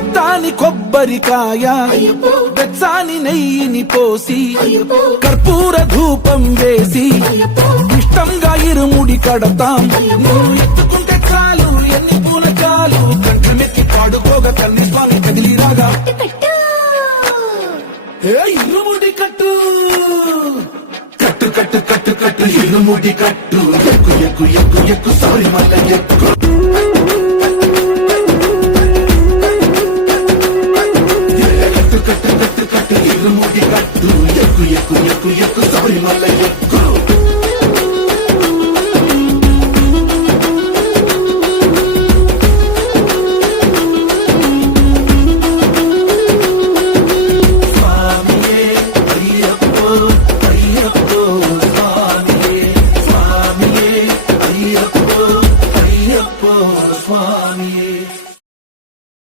కొత్తాని కొబ్బరికాయ వెచ్చాని నెయ్యిని పోసి కర్పూర ధూపం వేసి ఇష్టంగా ఇరుముడి కడతాం. నువ్వు ఎత్తుకుంటే చాలు ఎన్ని పూల చాలు కంఠమెక్కి పాడుకోగా కన్ని స్వామి కదిలిరాగా ఇరుముడి కట్టు కట్టు కట్టు కట్టు కట్టు ఇరుముడి కట్టు ఎక్కు ఎక్కు ఎక్కు ఎక్కు సారి మల్ల ఎక్కు